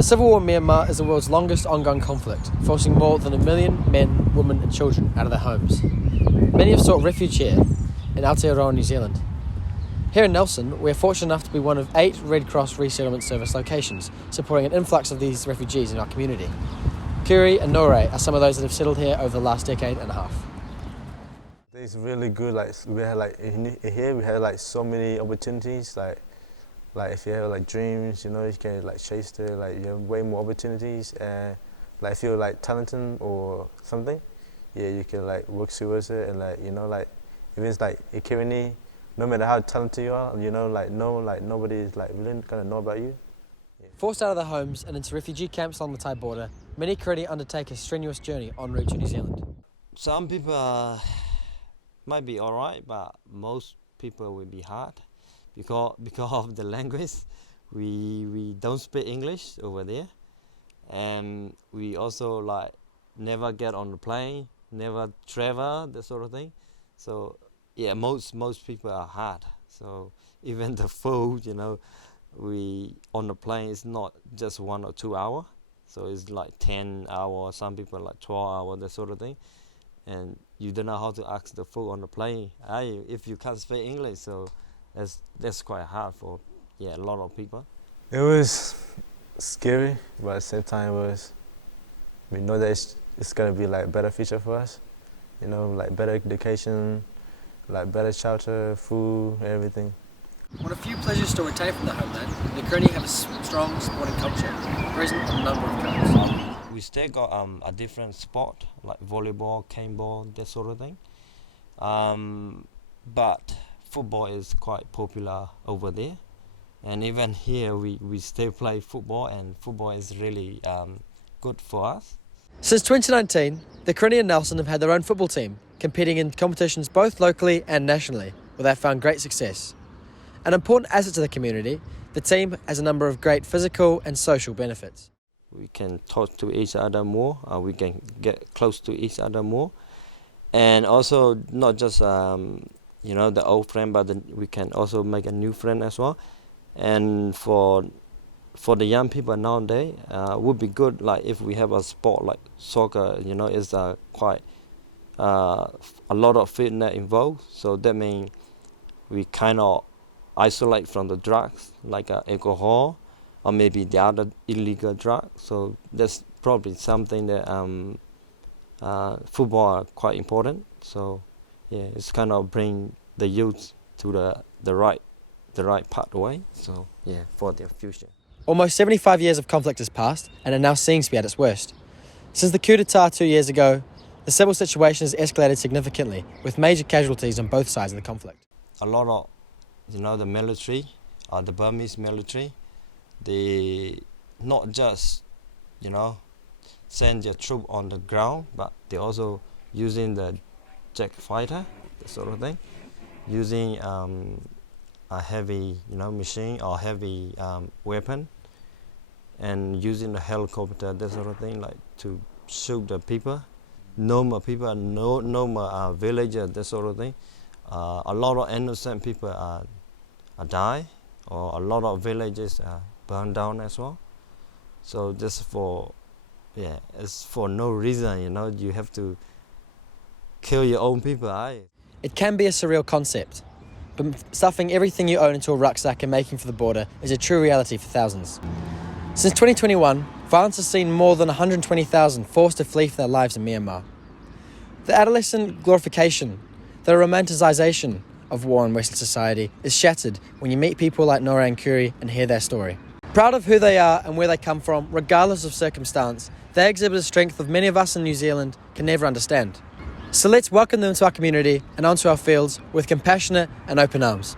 The civil war in Myanmar is the world's longest ongoing conflict, forcing more than 1 million men, women and children out of their homes. Many have sought refuge here in Aotearoa, New Zealand. Here in Nelson, we are fortunate enough to be one of 8 Red Cross Resettlement Service locations, supporting an influx of these refugees in our community. Karenni and Lawrey are some of those that have settled here over the last decade and a half. It's really good. We had so many opportunities. If you have dreams, you can chase it. You have way more opportunities. And if you're talented or something, you can work towards it. And if it's a Karenni, no matter how talented you are, nobody is really gonna know about you. Forced out of their homes and into refugee camps along the Thai border, many Karenni undertake a strenuous journey en route to New Zealand. Some people might be all right, but most people will be hard because of the language. We don't speak English over there, and we also never get on the plane, never travel, that sort of thing. So yeah, most people are hard. So even the food, we on the plane is not just 1 or 2 hours, so it's 10 hours, some people 12 hours, that sort of thing. And you don't know how to ask the food on the plane if you can't speak English. So that's quite hard for a lot of people. It was scary, but at the same time we know that it's gonna be better future for us. Better education, better shelter, food, everything. One of few pleasures still retained from the homeland, the Karenni have a strong sporting culture, present in a number of clubs. We still got a different sport, like volleyball, caneball, that sort of thing. But football is quite popular over there. And even here, we still play football, and football is really good for us. Since 2019, the Karenni and Nelson have had their own football team, competing in competitions both locally and nationally, where they've found great success. An important asset to the community, the team has a number of great physical and social benefits. We can talk to each other more, we can get close to each other more. And also not just the old friend, but we can also make a new friend as well. And for the young people nowadays, would be good if we have a sport like soccer, is quite a lot of fitness involved. So that means we kind of isolate from the drugs like alcohol or maybe the other illegal drugs. So that's probably something that football are quite important. So yeah, it's kind of bring the youth to the right pathway. So yeah, for their future. Almost 75 years of conflict has passed and it now seems to be at its worst. Since the coup d'etat 2 years ago, the civil situation has escalated significantly, with major casualties on both sides of the conflict. A lot of the military, the Burmese military, they not just send their troop on the ground, but they also using the jet fighter, that sort of thing, using a heavy machine or heavy weapon, and using the helicopter, that sort of thing, to shoot the people, normal people, normal villagers, that sort of thing. A lot of innocent people are die, or a lot of villages are burned down as well. So just it's for no reason, you have to kill your own people. It can be a surreal concept, but stuffing everything you own into a rucksack and making for the border is a true reality for thousands. Since 2021, violence has seen more than 120,000 forced to flee for their lives in Myanmar. The adolescent glorification, the romanticisation of war in Western society is shattered when you meet people like Lawrey and Karenni and hear their story. Proud of who they are and where they come from, regardless of circumstance, they exhibit a strength of many of us in New Zealand can never understand. So let's welcome them to our community and onto our fields with compassionate and open arms.